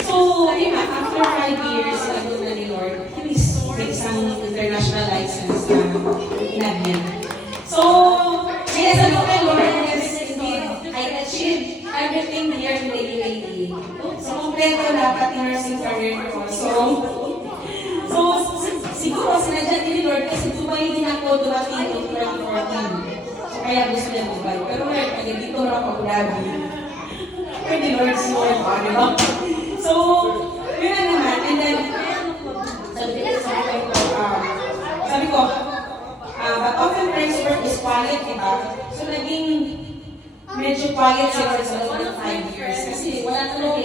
So, yun nga, after 5 years, nagod na ni Lord, please, may isang international license na inagyan. So, kaya sabi ko kay Lord, yes, indeed, I achieved everything here in the UAE. So, kompleto dapat yung nursing career ko. So, siguro sinadyan ni Lord kasi Dubai din ako dumating in 2014. So, kaya gusto niya Dubai. Pero Lord, kaya dito na ako Abu pwede Lord, si Lord, di ba? So, yun na naman. And then, sabi ko, but often friends work is quiet, diba? So, naging medyo quiet si Lord sa loob ng 5 years. Kasi wala talaga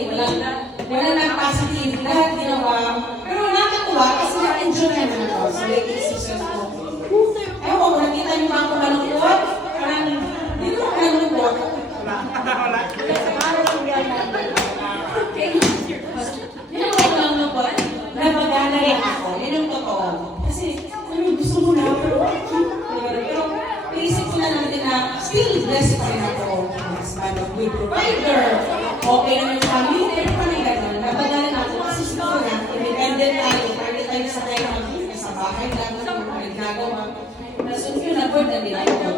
wala na positive, lahat ginawa. Pero nakakatuwa kasi na-enjoy naman ako. So, like, sisters ko. Ewan ko, nakita niyo ba ako malungkot? Parang, hindi ko malungkot. Hindi ko malungkot. Nabagana rin ako. Yun ang totoo. Kasi, gusto mo na, pero naisip ko na natin na still blessed pa rin ako. Husband of good provider. Okay naman yung family, pero pa rin gano'n. Nabagana na ako kasi siguro na, independent tayo. Pwede tayo sa tayo sa bahay lang naman yung nagagawa. Nasun yun, nag-word na nila ito.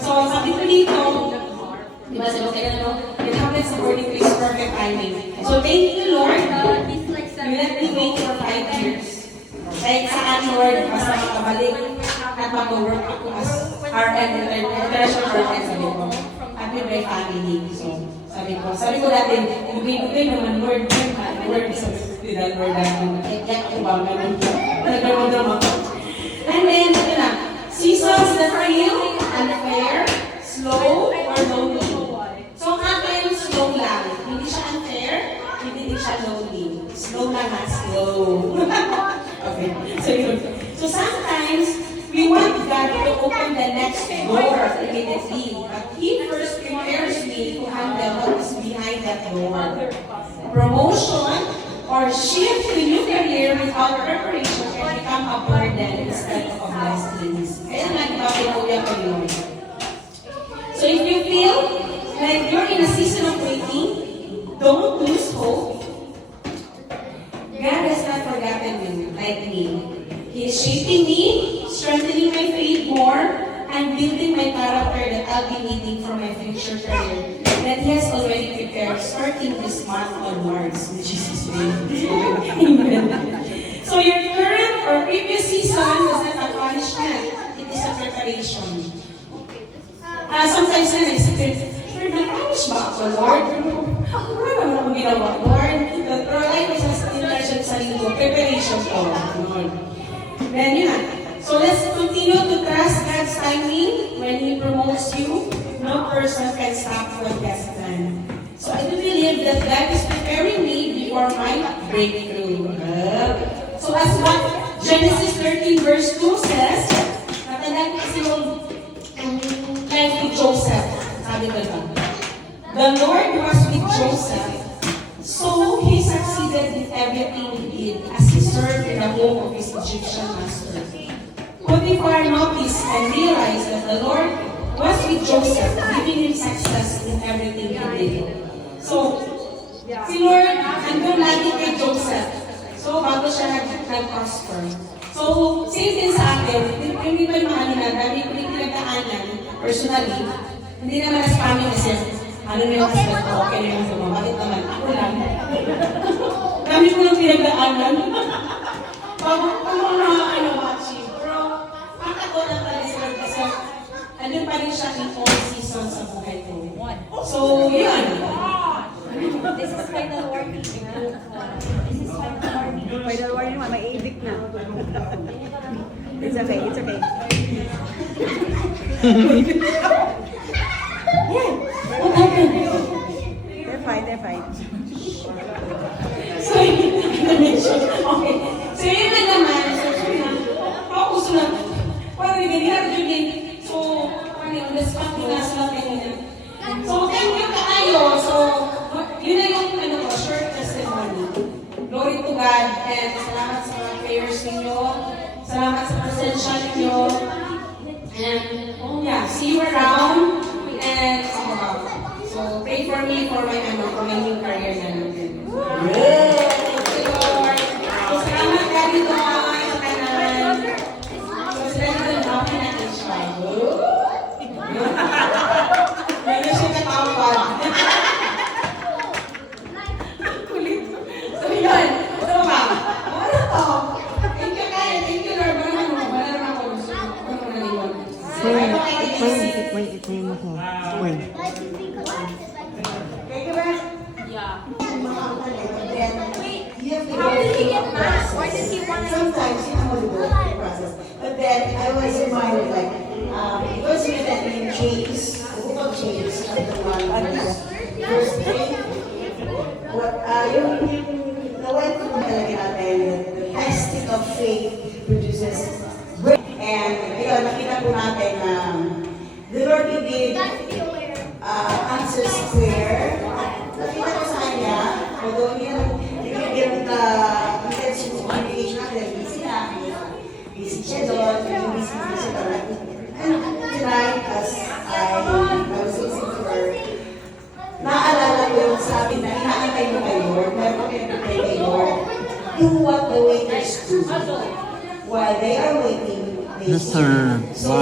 So, sabi ko dito, diba sabi ko no? It happens according to His perfect timing. So, thank you, Lord. You let me wait for 5 years. Kahit saan, Lord, basta makabalik at mag-work ako as RN, international RN, sabi ko. At with my family. So, sabi ko dati, bugay naman, Lord, Lord, sabi ko, Lord, kaya ako ba, nagdamag-damag ako. And then, ito na, seasons that are real, unfair, slow, or lonely. So, ang akin, slow lang. Hindi siya unfair, hindi siya lonely. Slow lang ha, slow. Okay, so yun. So sometimes, we want God to open the next door immediately. But He first prepares me to handle what is behind that door. Promotion or shift to new career without preparation can become a burden instead of a blessing. Kaya nagpapituloy ko yun. So if you feel like you're in a season of waiting, don't lose hope. God has not forgotten you, like me. He is shaping me, strengthening my faith more, and building my character that I'll be needing for my future career that He has already prepared starting this month onwards. In Jesus' name. Amen. So your current or previous season is not a punishment. It is a preparation. Sometimes na naisipin, Lord, na-punish ba ako, Lord? Wala naman akong ginawa, Lord. Pero like ko sa intention sa linggo, preparation ko. Then yun na. So let's continue to trust God's timing when He promotes you. No person can stop what God's plan. So I do believe that God is preparing me before my breakthrough. So as what Genesis 13 verse 2 says, natandaan ko kasi yung life with Joseph. Sabi ko ba? The Lord was with Joseph, so he succeeded in everything he did as he served in the home of his Egyptian master. Potiphar noticed and realized that the Lord was with Joseph, giving him success in everything he did. So, si Lord, andun lagi kay Joseph. So, bago siya nag-prosper. So, same din sa akin, hindi ba yung mga ano na, dami ko yung pinagdaanan, personally, hindi naman as family kasi, ano na yung husband ko, okay na yung sama, bakit naman? Ako lang. Dami ko yung pinagdaanan. Bago ko mga achieve. Pero, ako lang talaga sila kasi, andun pa rin siya in all seasons sa buhay ko. So, yun. This is final warning. This is final warning. Final warning, may edict na. It's okay, it's okay. What happened? They're fine. So, okay. So, yun na naman. Focus lang. Parang ganyan, ganyan. So, on the spot na sila ganyan. So, thank you kaayo. So, yun na yung short testimony. Glory to God and salamat sa mga prayers ninyo. Salamat sa presensya ninyo. And, yeah, see you around. And, so, pray for me for my new career na natin. Thank you, Lord. So, salamat Daddy Don sa kanan. So, Daddy Don, happy natin siya. Meron siya katawad. Kulit. So, yun. So, ba? Ano to? Thank you, Kaya. Thank you, Lord. Wala naman ako. Wala naman naliwan. So, ito kayo Why did he want to? Sometimes you know the process. But then I was reminded like because we that in James, the book of James, chapter 1, verse 3. What yung nawento mo talaga natin, the testing of faith produces great. And ayun, nakita po natin na the Lord indeed answers prayer. Nakita ko sa kanya, although hindi give the intention of communication natin, busy siya doon, busy siya doon. And tonight, as I was listening to her, naalala ko yung sabi na inaantay mo kay Lord, meron ko pinapay kay Lord, do what the waiters do. While they are waiting, they Mr. So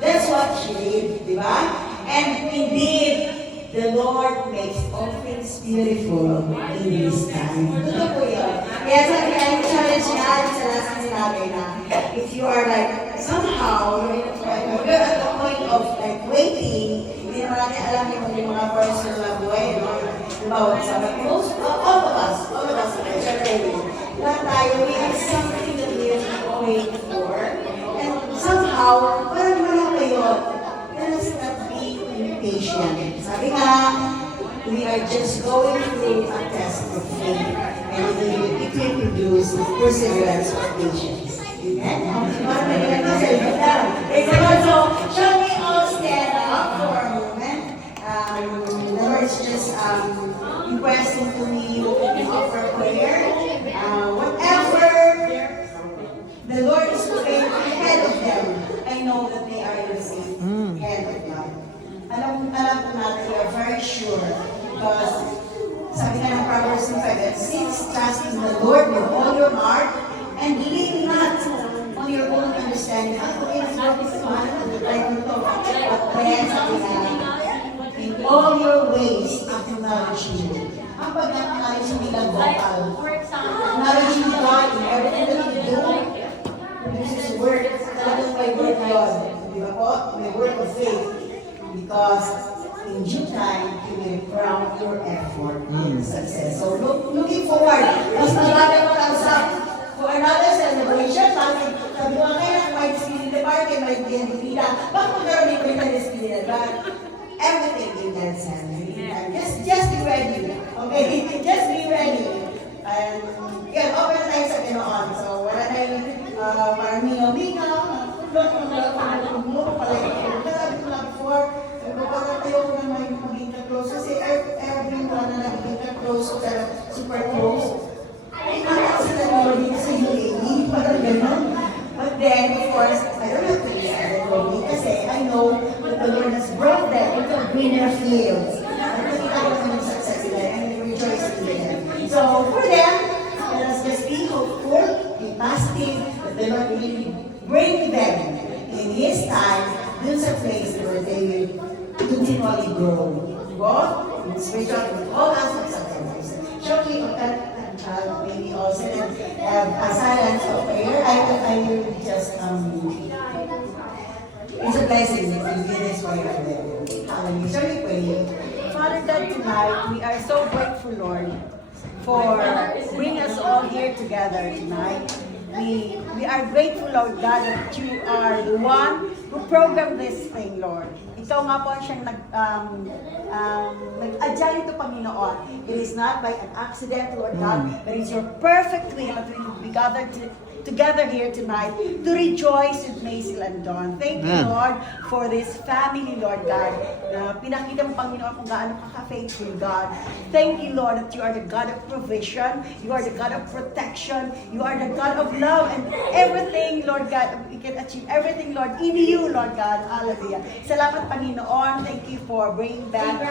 that's what she did, di ba? And indeed, the Lord makes all things beautiful in His time. Totoo po yun. Kaya sa challenge niya, sa last sinabi na, if you are like, somehow, you're at the point of like waiting, hindi naman natin alam yung mga personal na buhay, bawat sa most, all of us, lahat tayo, we have something that we have to wait for. And somehow, parang wala kayo, let us not be impatient. Sabi nga, we are just going through a test of faith, and it will produce perseverance of patience. Amen? So, shall we all stand up for a moment? The Lord is just requesting to me to offer prayer. Whatever the Lord is putting ahead of them, I know that they are in the safe hand of God. Alam po natin, we are very sure because sabi nga ng Proverbs 5:6, trust in the Lord with all your heart and lean not on your own understanding. Ako is what is man, but then sabi nga, in all your ways, acknowledge you. Ang pag-acknowledge hindi lang vocal. Acknowledging God in everything that you do. This is word, talagang may word yun. Di ba po? May word of faith. Because in due time, He will crown your effort in success. So looking forward, mas marami makausap for another celebration. Sabi ko kaya may discipline party, may dinila. Bakit magkaroon yung may discipline? But everything in God's hand. Just be ready. Okay? Just be ready. And yan, open na tayo sa Pinoon. So wala na yung parang mingaw-mingaw. Sabi ko lang before, kapag tayo ko na maging ka-close. Kasi everyone na naging ka-close o super close, ay nakaka sila naman dito sa UAE. Parang gano'n. But then, of course, I don't have to be sad kasi I know that the Lord has brought them into greener fields. At nakita ko naman yung success nila and rejoice in them. So, for them, let us just be hopeful, be positive, that the Lord will really bring them in His time dun sa place where they will continually grow. Both in spiritual and all aspects of their lives. Shortly, maybe also have a silence of prayer. I will just, it's a blessing to be this way for them. Hallelujah. Shall we pray? Father God, tonight, we are so grateful, Lord, for bringing us all here together tonight. We are grateful, Lord God, that you are the one who programmed this thing, Lord. Ikaw nga po siyang nag-adya nito, Panginoon. It is not by an accident, Lord God, but it's your perfect will that we will be gathered together here tonight to rejoice with Maisel and Dawn. Thank you, Lord, for this family, Lord God. Pinakita mo, Panginoon, kung gaano ka-faithful, God. Thank you, Lord, that you are the God of provision. You are the God of protection. You are the God of love and everything, Lord God. We can achieve everything, Lord, in you, Lord God. Hallelujah. Salamat, Panginoon. Thank you for bringing back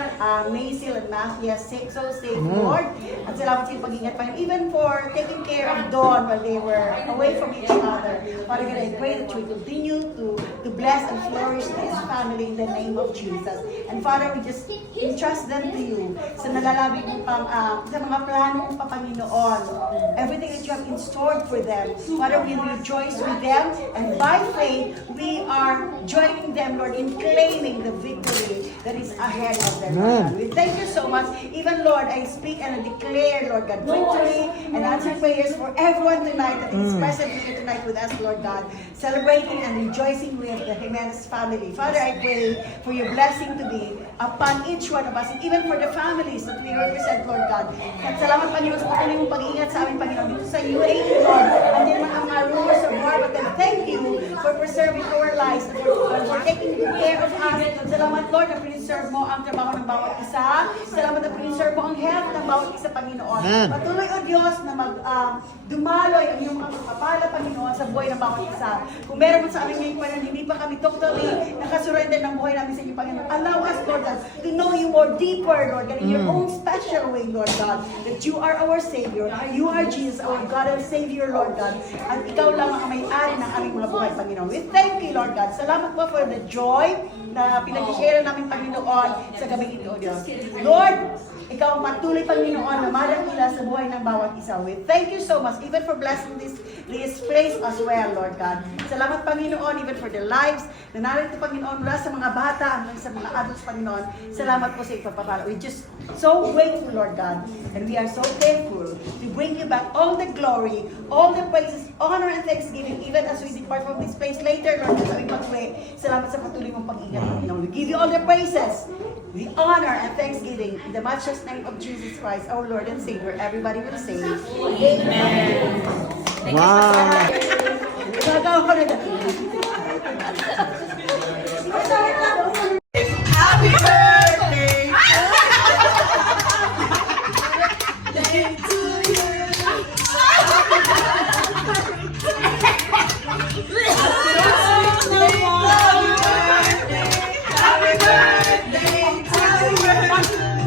Maisel and Matthew so safe, Lord. At salamat sa iyong pag-ingat, Panginoon. Even for taking care of Dawn while they were away from each other. Father God, I pray that you will continue to bless and flourish this family in the name of Jesus. And Father, we just entrust them to you sa nalalabig mo pang, sa mga plano mo pa, Panginoon. Everything that you have in store for them. Father, we rejoice with them, and by faith, we are joining them, Lord, in claiming the victory that is ahead of them. We thank you so much. Even, Lord, I speak and I declare, Lord God, victory and answer prayers for everyone tonight that is present here tonight with us, Lord God, celebrating and rejoicing with the Jimenez family. Father, I pray for your blessing to be upon each one of us, and even for the families that we represent, Lord God. At salamat, Panginoon, sa patuloy mong pag-iingat sa amin, Panginoon, dito sa UAE, Lord. Hindi naman ang mga rumors of war, but then thank you for preserving our lives, for taking good care of us. Salamat, Lord, na preserve mo ang trabaho ng bawat isa. Salamat na preserve mo ang health ng bawat isa, Panginoon. Patuloy, O Diyos, na dumaloy ang iyong mga pagpapala, Panginoon, sa buhay ng bawat isa. Kung meron mo sa amin ngayon, Panginoon, hindi pa kami totally nakasurrender ng buhay namin sa inyo, Panginoon. Allow us, Lord God, to know you more deeper, Lord God, in your own special way, Lord God, that you are our Savior. You are Jesus, our God and Savior, Lord God. At ikaw lang ang may-ari ng aming mga buhay, Panginoon. We thank you, Lord God. Salamat po for the joy na pinag-share namin, Panginoon, sa gabi ito, Diyos. Lord, ikaw ang patuloy, Panginoon, na madakila sa buhay ng bawat isa. We thank you so much, even for blessing this place as well, Lord God. Salamat, Panginoon, even for the lives na narito, Panginoon, mula sa mga bata hanggang sa mga adults, Panginoon. Salamat po sa ipagpapala. We're just so grateful, Lord God, and we are so thankful to bring you back all the glory, all the praises, honor, and thanksgiving, even as we depart from this place later, Lord, as we pag-pray. Salamat sa patuloy mong pag-ingat, Panginoon. We give you all the praises. with honor and thanksgiving in the matchless name of Jesus Christ, our Lord and Savior. Everybody will say, Amen. Wow! Gagawa ko na dyan. Happy birthday!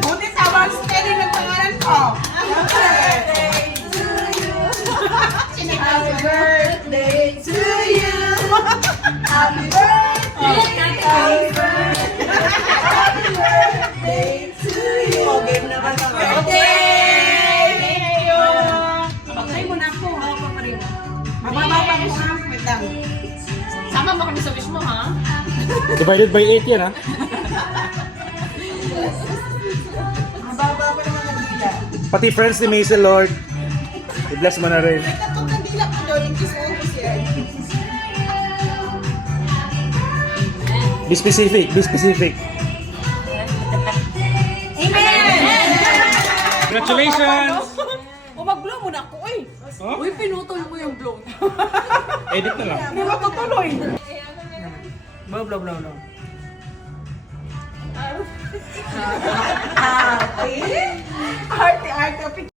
Buti tama ang spelling ng pangalan ko. Happy birthday to you. Happy birthday. Happy birthday. Happy birthday to you. Game naman ang birthday. Thank you. Pagkay mo na ako, ha? Pagkay mo. Mababa pa mo, ha? Wait lang. Sama mo kami sa wish mo, ha? Divided by 8 yan, ha? Mababa pa naman ang dila. Pati friends ni Maisel, Lord. I-bless mo na rin. Tatong ng dila ko doon, yung kiss mo siya. Be specific, be specific. Congratulations! O mag-blow mo na ako, eh. Uy, pinutol mo yung blow. Edit na lang. Hindi mo tutuloy. Blow, blow, blow, blow. Happy? Arte, arte.